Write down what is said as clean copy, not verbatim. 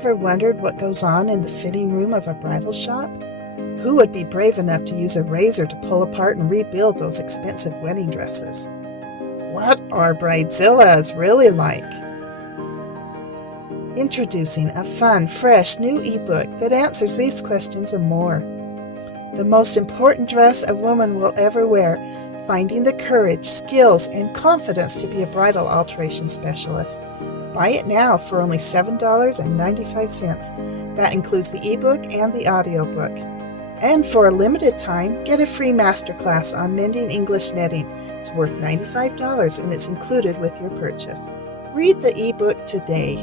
ever wondered what goes on in the fitting room of a bridal shop? Who would be brave enough to use a razor to pull apart and rebuild those expensive wedding dresses? What are bridezillas really like? Introducing a fun, fresh, new ebook that answers these questions and more. The most important dress a woman will ever wear, finding the courage, skills, and confidence to be a bridal alteration specialist. Buy it now for only $7.95. That includes the ebook and the audiobook. And for a limited time, get a free masterclass on mending English netting. It's worth $95 and it's included with your purchase. Read the ebook today.